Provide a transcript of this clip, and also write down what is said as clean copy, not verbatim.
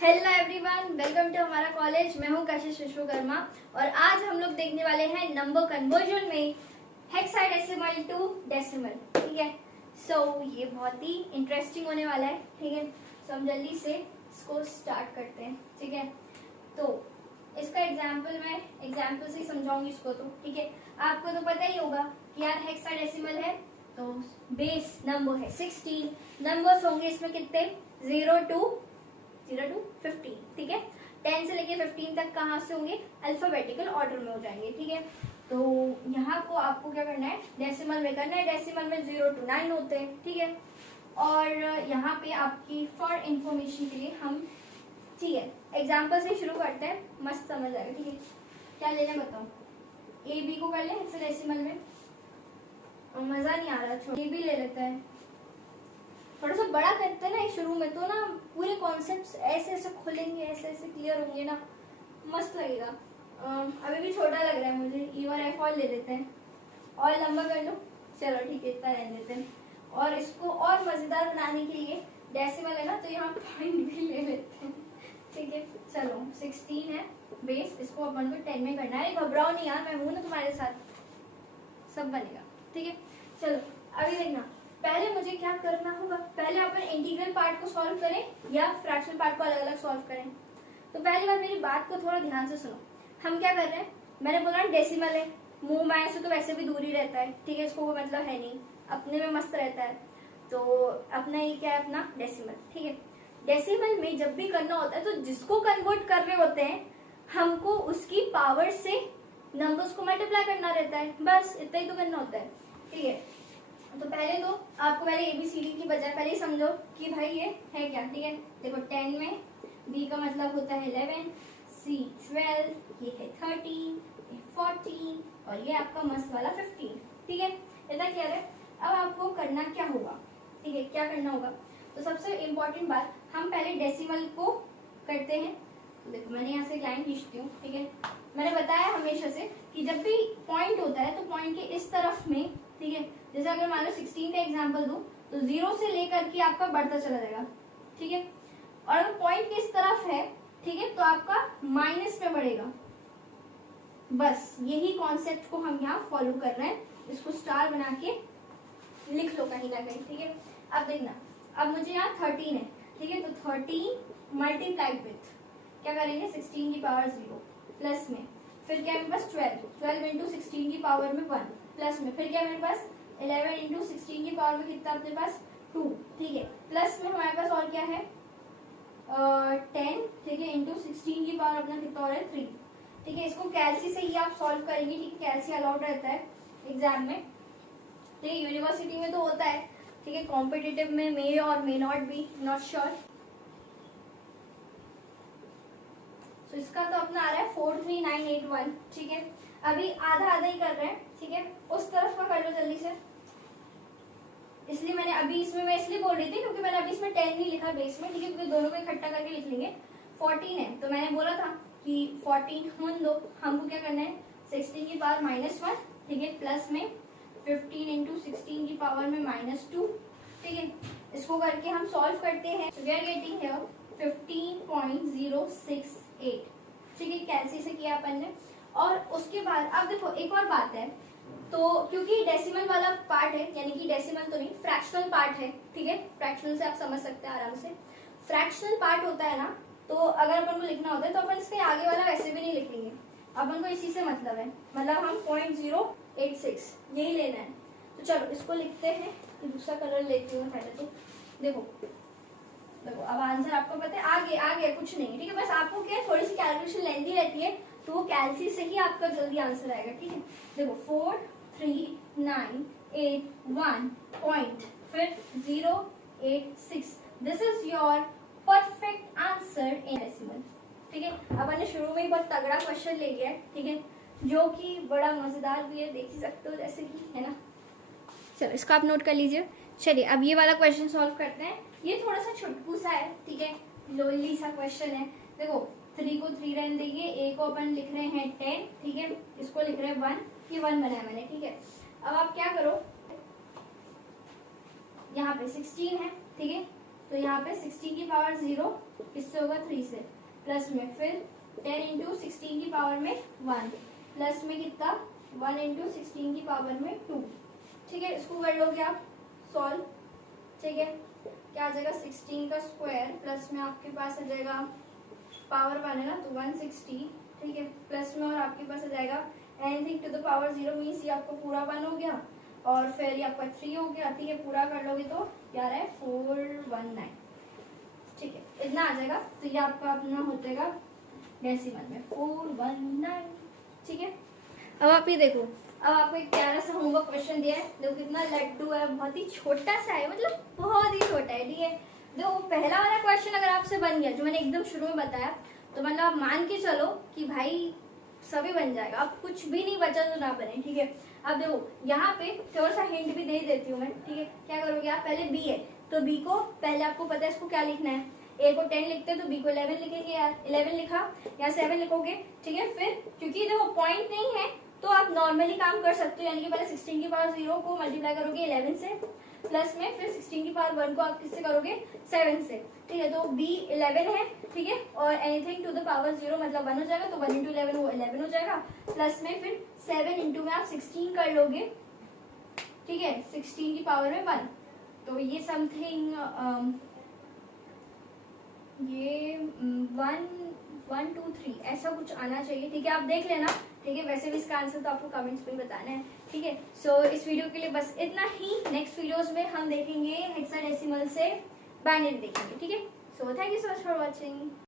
Hello everyone, welcome to हमारा college. मैं हूं कशिश विश्वकर्मा और आज हम लोग देखने वाले हैं नंबर कन्वर्जन में हेक्साडेसिमल टू डेसिमल। ठीक है, सो ये बहुत ही इंटरेस्टिंग होने वाला है। ठीक है, सो हम जल्दी से इसको स्टार्ट करते हैं। ठीक है, तो इसका एग्जाम्पल से समझाऊंगी इसको। तो ठीक है, आपको तो पता ही होगा कि यार हेक्साडेसिमल है तो बेस नंबर है 16। नंबर्स होंगे इसमें कितने, 0 टू 15। ठीक है, 10 से लेके 15 तक कहाँ से होंगे, अल्फाबेटिकल ऑर्डर में हो जाएंगे। ठीक है, तो यहाँ को आपको क्या करना है, डेसिमल में करना है। डेसिमल में 0 to 9 होते हैं। ठीक है, और यहाँ पे आपकी फॉर इंफॉर्मेशन के लिए हम, ठीक है, एग्जाम्पल से शुरू करते हैं, मस्त समझ आएगा। ठीक है, क्या लेना बताओ, ए बी को कर ले हेक्साडेसिमल में, मजा नहीं आ रहा, छोड़ ए बी ले लेते हैं। थोड़ा सा बड़ा करते हैं ना शुरू में, तो ना पूरे कॉन्सेप्ट्स ऐसे ऐसे खुलेंगे, ऐसे ऐसे क्लियर होंगे ना, मस्त लगेगा। अभी भी छोटा लग रहा है मुझे, ई और एफ और ले लेते हैं और लंबा कर लो। चलो ठीक है, इतना रहने देते हैं। और इसको और मजेदार बनाने के लिए डेसिमल है ना, तो यहाँ पॉइंट भी ले लेते हैं। ठीक है, चलो 16 है बेस, इसको अपन को 10 में करना है। घबराओ नहीं यार, मैं हूं ना तुम्हारे साथ, सब बनेगा। ठीक है, चलो अभी देखना, पहले मुझे क्या करना होगा, पहले अपन इंटीग्रल पार्ट को सॉल्व करें या फ्रैक्शनल पार्ट को अलग अलग सॉल्व करें। तो पहली बार मेरी बात को थोड़ा ध्यान से सुनो। हम क्या कर रहे हैं, मैंने बोला डेसिमल है, मुंह माय से तो वैसे भी दूर ही रहता है। ठीक है, इसको कोई मतलब है नहीं, अपने में मस्त रहता है। तो अपना ये क्या है, अपना डेसिमल। ठीक है, डेसिमल में जब भी करना होता है तो जिसको कन्वर्ट कर रहे होते हैं हमको उसकी पावर से नंबर्स को मल्टीप्लाई करना रहता है, बस इतना ही तो करना होता है। ठीक है, तो पहले तो आपको पहले एबीसीडी की बजाय पहले ही समझो कि भाई ये है क्या। ठीक है, देखो 10 में बी का मतलब होता है 11, सी 12, ये है 13, ये 14 और ये आपका मस्त वाला 15। ठीक है, इतना क्लियर है। अब आपको करना क्या होगा, ठीक है, क्या करना होगा, तो सबसे इम्पोर्टेंट बात, हम पहले डेसिमल को करते हैं। तो देखो मैंने यहाँ से लाइन खींचती हूँ। ठीक है, मैंने बताया हमेशा से कि जब भी पॉइंट होता है तो पॉइंट के इस तरफ में, ठीक है, जैसे अगर मान लो 16 का एग्जांपल दूं तो 0 से लेकर के आपका बढ़ता चला जाएगा। ठीक है, और अगर पॉइंट किस तरफ है, ठीक है, तो आपका माइनस में बढ़ेगा। बस यही कॉन्सेप्ट को हम यहाँ फॉलो कर रहे हैं। इसको स्टार बना के लिख लो कहीं ना कहीं। ठीक है, अब देखना, अब मुझे यहाँ 13 है। ठीक है, तो 13 मल्टीप्लाइड विथ क्या करेंगे, 16 की पावर 0 प्लस में, फिर क्या मेरे पास 12 इंटू 16 की पावर में 1 प्लस में, फिर क्या मेरे पास 11 इंटू 16 की पावर में कितना अपने पास 2। ठीक है, प्लस में हमारे पास और क्या है 10, ठीक है, इंटू 16 की पावर अपना कितना हो रहा है 3। ठीक है, इसको कैलसी से ही आप सॉल्व करेंगे। ठीक है, कैलसी अलाउड रहता है एग्जाम में, ठीक है, यूनिवर्सिटी में तो होता है। ठीक है, कॉम्पिटिटिव में मे और may not be, not sure. तो इसका तो अपना आ रहा है 43981। ठीक है, अभी आधा आधा ही कर रहे हैं। ठीक है, उस तरफ का कर लो जल्दी से, इसलिए मैंने अभी इसमें, मैं इसलिए बोल रही थी क्योंकि मैंने अभी इसमें 10 नहीं लिखा बेस में। ठीक है, क्योंकि दोनों को इकट्ठा करके लिख लेंगे। 14 है तो मैंने बोला था कि 14 होने दो, हमको क्या करना है 16 की पावर -1, ठीक है, प्लस में 15 इंटू 16 की पावर में -2। ठीक है, इसको करके हम सॉल्व करते हैं। We are getting here 15.068। ठीक है, कैलसी से किया अपन ने। और उसके बाद अब देखो एक और बात है, तो क्योंकि डेसिमल वाला पार्ट है, यानी कि डेसिमल तो नहीं, फ्रैक्शनल पार्ट है। ठीक है, फ्रैक्शनल से आप समझ सकते हैं आराम से। फ्रैक्शनल पार्ट होता है ना, तो अगर अपन को लिखना होता है तो अपन इसके आगे वाला वैसे भी नहीं लिखेंगे, अपन को इसी से मतलब है, मतलब हम 0.086 यही लेना है। तो चलो इसको लिखते हैं, दूसरा कलर लेती हूँ पहले। तो देखो अब आंसर आपको पता है, आगे आगे कुछ नहीं। ठीक है, बस आपको क्या है, थोड़ी सी कैलकुलेशन लेंदी रहती है, तो वो कैलसी से ही आपका जल्दी आंसर आएगा। ठीक है, देखो 43981 पॉइंट फिर 086, this is your perfect answer in decimal. ठीक है, अब मैंने शुरू में ही बहुत तगड़ा क्वेश्चन ले लिया है। ठीक है, जो कि बड़ा मजेदार भी है, देख ही सकते हो जैसे कि, है ना। चलो इसको आप नोट कर लीजिए। चलिए अब ये वाला क्वेश्चन सॉल्व करते हैं। ये थोड़ा सा छुटकू सा है, ठीक है, लोली सा क्वेश्चन है। देखो 3 को 3 रहने देंगे, ए को अपन लिख रहे हैं 10, ठीक है, इसको लिख रहे हैं 1, ये 1 बनाया मैंने। ठीक है, अब आप क्या करो, यहाँ पे 16 है, ठीक है, तो यहाँ पे 16 की पावर 0 किससे होगा 3 से, प्लस में फिर 10 इंटू 16 की पावर में 1, प्लस में कितना 1 इंटू 16 की पावर में 2। ठीक है, इसको कर लोगे आप सॉल्व। ठीक है, क्या आ जाएगा 16 का स्क्वायर प्लस में आपके पास आ जाएगा पावर 1 है ना तो 160। ठीक है, प्लस में और आपके पास आ जाएगा anything to the power 0 means ये आपको पूरा 1 हो गया और फिर ये आपका 3 हो गया। ठीक है, पूरा कर लोगे तो क्या रहा है 419। ठीक है, इतना आ जाएगा। तो ये आपका अपना हो जाएगा डेसिमल में 419। ठीक है, अब आप ये देखो, अब आपको एक प्यारा सा होमवर्क क्वेश्चन दिया है। देखो कितना लड्डू है, बहुत ही छोटा सा है, मतलब बहुत ही छोटा है। ठीक है, देखो पहला वाला क्वेश्चन अगर आपसे बन गया जो मैंने एकदम शुरू में बताया तो मतलब आप मान के चलो कि भाई सभी बन जाएगा, अब कुछ भी नहीं बचा तो ना बने। ठीक है, अब देखो यहाँ पे थोड़ा सा हिंट भी दे देती हूँ मैं। ठीक है, क्या करोगे आप, पहले बी है तो बी को पहले आपको पता है इसको क्या लिखना है, ए को 10 लिखते हैं तो बी को 11 लिखेंगे यार, 11 लिखा या 7 लिखोगे। ठीक है, फिर क्योंकि देखो पॉइंट नहीं है तो आप नॉर्मली काम कर सकते हो, यानी कि पहले 16 की पावर 0 को मल्टीप्लाई करोगे 11 से, प्लस में फिर 16 की पावर 1 को आप किससे करोगे 7 से। ठीक है, तो b 11 है। ठीक है, और एनीथिंग टू द पावर 0 मतलब 1 हो जाएगा तो 1 इंटू 11 वो 11 हो जाएगा, प्लस में फिर 7 इंटू में आप 16 कर लोगे। ठीक है, 16 की पावर में 1 तो ये समथिंग ये 1 2 3 ऐसा कुछ आना चाहिए। ठीक है, आप देख लेना। ठीक है, वैसे भी इसका आंसर तो आपको कमेंट्स में बताना है। ठीक है, सो इस वीडियो के लिए बस इतना ही। नेक्स्ट वीडियोस में हम देखेंगे हेक्साडेसिमल से बाइनरी देखेंगे। ठीक है, so thank you so much for watching.